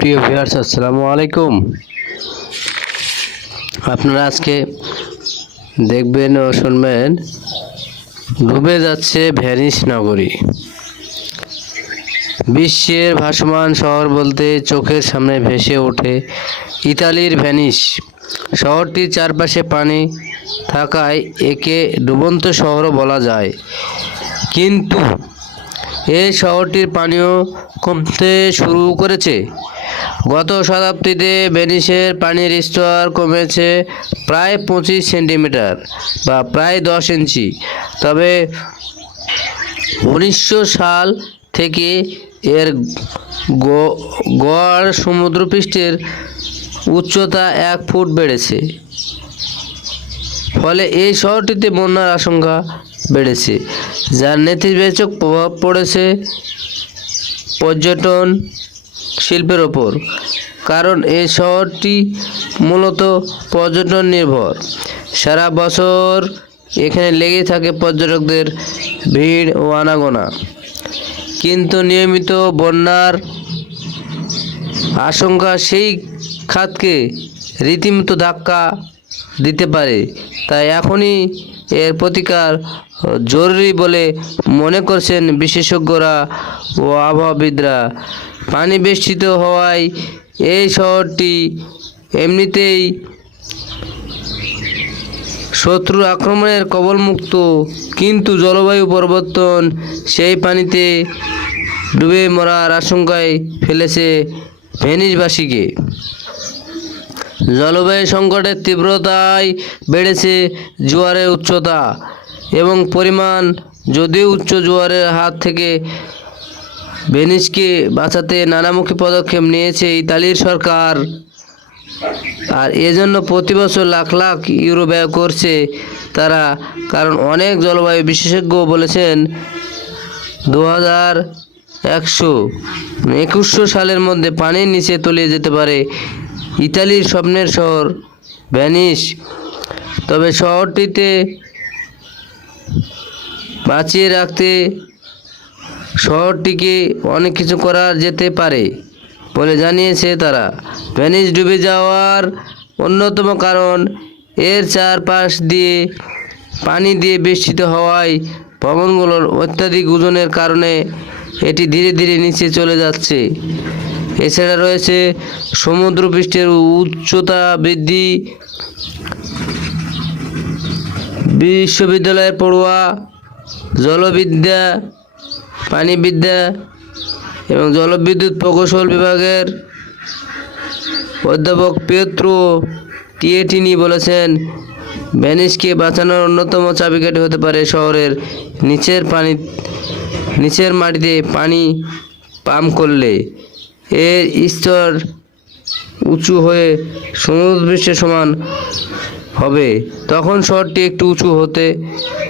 প্রিয় ভিউয়ার্স, আসসালামু আলাইকুম। আপনারা আজকে দেখবেন ও শুনবেন ডুবে যাচ্ছে ভেনিস নগরী। বিশ্বের ভাসমান শহর বলতে চোখের সামনে ভেসে ওঠে ইতালির ভেনিস। শহরটির চারপাশে পানি থাকায় একে ডুবন্ত শহরও বলা যায়। কিন্তু এই শহরটির পানিও কমতে শুরু করেছে। গত শতাব্দীতে ভেনিসের পানির স্তর কমেছে প্রায় 25 সেন্টিমিটার বা প্রায় 10 ইঞ্চি। তবে 1900 সাল থেকে এর গড় সমুদ্রপৃষ্ঠের উচ্চতা 1 ফুট বেড়েছে। ফলে এই শহরটিতে বন্যার আশঙ্কা বেড়েছে, যার নেতিবাচক প্রভাব পড়েছে পর্যটন শিল্পের ওপর। কারণ এই শহরটি মূলত পর্যটন নির্ভর। সারা বছর এখানে লেগে থাকে পর্যটকদের ভিড় ও আনাগোনা। কিন্তু নিয়মিত বন্যার আশঙ্কা সেই খাতকে রীতিমতো ধাক্কা দিতে পারে। তাই এখনই এর প্রতিকার জরুরি বলে মনে করছেন বিশেষজ্ঞরা ও আবহাওয়াবিদরা। পানি বেষ্টিত হওয়ায় এই শহরটি এমনিতেই শত্রুর আক্রমণের কবলমুক্ত, কিন্তু জলবায়ু পরিবর্তন সেই পানিতে ডুবে মরার আশঙ্কায় ফেলেছে ভেনিসবাসীকে। জলবায়ু সংকটের তীব্রতায় বেড়েছে জোয়ারের উচ্চতা এবং পরিমাণ। যদিও উচ্চ জোয়ারের হাত থেকে ভেনিসকে বাঁচাতে নানামুখী পদক্ষেপ নিয়েছে ইতালির সরকার, আর এজন্য প্রতি বছর লাখ লাখ ইউরো ব্যয় করছে তারা। কারণ অনেক জলবায়ু বিশেষজ্ঞ বলেছেন 2100 সালের মধ্যে পানির নিচে তলিয়ে যেতে পারে ইতালির স্বপ্নের শহর ভেনিস। তবে শহরটিতে বাঁচিয়ে রাখতে শহরটিকে অনেক কিছু করা যেতে পারে বলে জানিয়েছে তারা। ভেনিস ডুবে যাওয়ার অন্যতম কারণ এর চারপাশ দিয়ে পানি দিয়ে বেষ্টিত হওয়ায় ভবনগুলোর অত্যাধিক ওজনের কারণে এটি ধীরে ধীরে নিচে চলে যাচ্ছে। এছাড়া রয়েছে সমুদ্রপৃষ্ঠের উচ্চতা বৃদ্ধি, বিশ্ববিদ্যালয়ের পড়ুয়া, জলবিদ্যা, পানিবিদ্যা এবং জলবিদ্যুৎ প্রকৌশল বিভাগের অধ্যাপক পিয়েত্রো টিয়েটিনি বলেছেন, ভেনিসকে বাঁচানোর অন্যতম চাবিকাঠি হতে পারে শহরের নিচের মাটিতে পানি পাম্প করলে এর স্তর উঁচু হয়ে সমুদ্রপৃষ্ঠের সমান হবে। তখন শহরটি একটু উঁচু হতে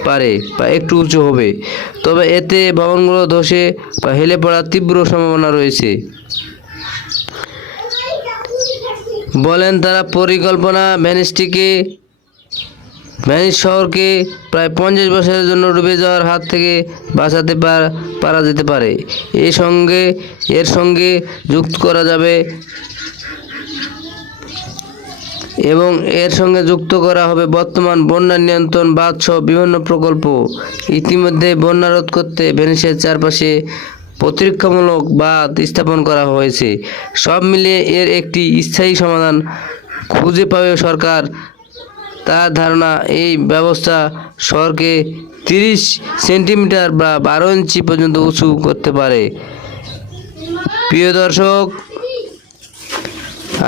পারে বা একটু উঁচু হবে, তবে এতে ভবনগুলো ধসে বা হেলে পড়ার তীব্র সম্ভাবনা রয়েছে বলেন তারা। পরিকল্পনা ভেনিস শহরকে প্রায় 50 বছরের জন্য ডুবে যাওয়ার হাত থেকে বাঁচাতে পারা যেতে পারে। এর সঙ্গে যুক্ত করা যাবে এবং এর সঙ্গে যুক্ত করা হবে বর্তমান বন্যা নিয়ন্ত্রণ বাঁধ সহ বিভিন্ন প্রকল্প। ইতিমধ্যে বন্যা রোধ করতে ভেনিসের চারপাশে প্রতিরক্ষামূলক বাঁধ স্থাপন করা হয়েছে। সব মিলিয়ে এর একটি স্থায়ী সমাধান খুঁজে পাবে সরকার। তার ধারণা, এই ব্যবস্থা শহরকে 30 সেন্টিমিটার বা 12 ইঞ্চি পর্যন্ত উঁচু করতে পারে। প্রিয় দর্শক,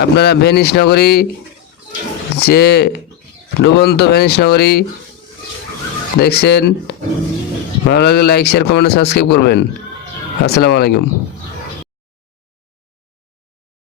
আপনারা ভেনিস নগরী, যে ডুবন্ত ভেনিস নগরী দেখছেন, ভালো লাগলে লাইক, শেয়ার, কমেন্ট, সাবস্ক্রাইব করবেন। আসসালামু আলাইকুম।